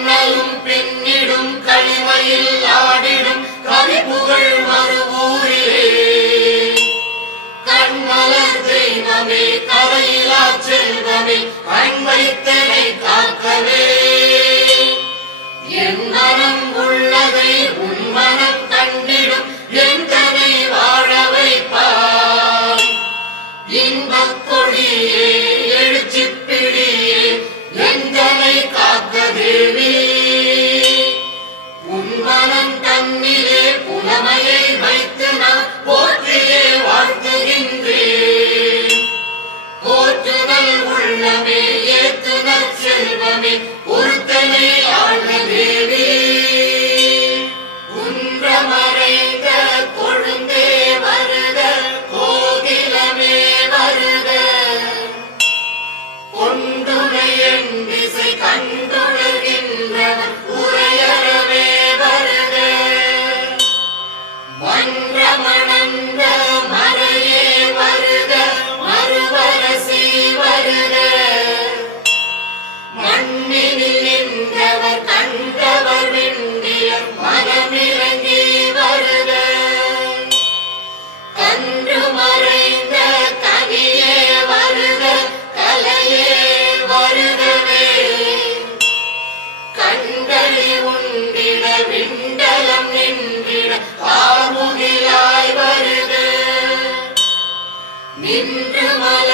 கண்ணலும் பெண்ணிடும் களிமையில் ஆடிடும் கவிபுகழ் மறுவூரிலே கண்மலர் தெய்வமே கரையிலா செல்வமே கண் வைத்தனை காக்கவே என் மனம் உள்ளதை உன் மனம் கண்டிடும் எந்தனை வாழ வைப்பாய் இன்பக் கொடியே எழுச்சிப் பிடியே எந்தனை காக்க தேவி உன் மனம் தன்னிலே புலமையை வைத்து நான் போற்றியே வாழ்த்துகின்றேன் போற்றுதல் உள்ளமே ஏத்துதல் செல்வமே பொறுத்தனை ஆழ்ந்த தேவி குன்றமறைந்த கொழுந்தே வருக கோகிலமே வருக கொண்டுனை என் திசை கண்டுணர்கின்றவர் உரையறவே வருக மன்றமணந்த மறையே வருக மறுவரசி வருக மண்ணினில் நின்றவர் கண்டவர் விண்டிய மனமிறங்கி வருக கன்று மறைந்த கனியே வருக கலையே வருகவே கண்களி உண்டிட விண்டலம் நின்றிட காமுகிலாய் வருக நின்று மல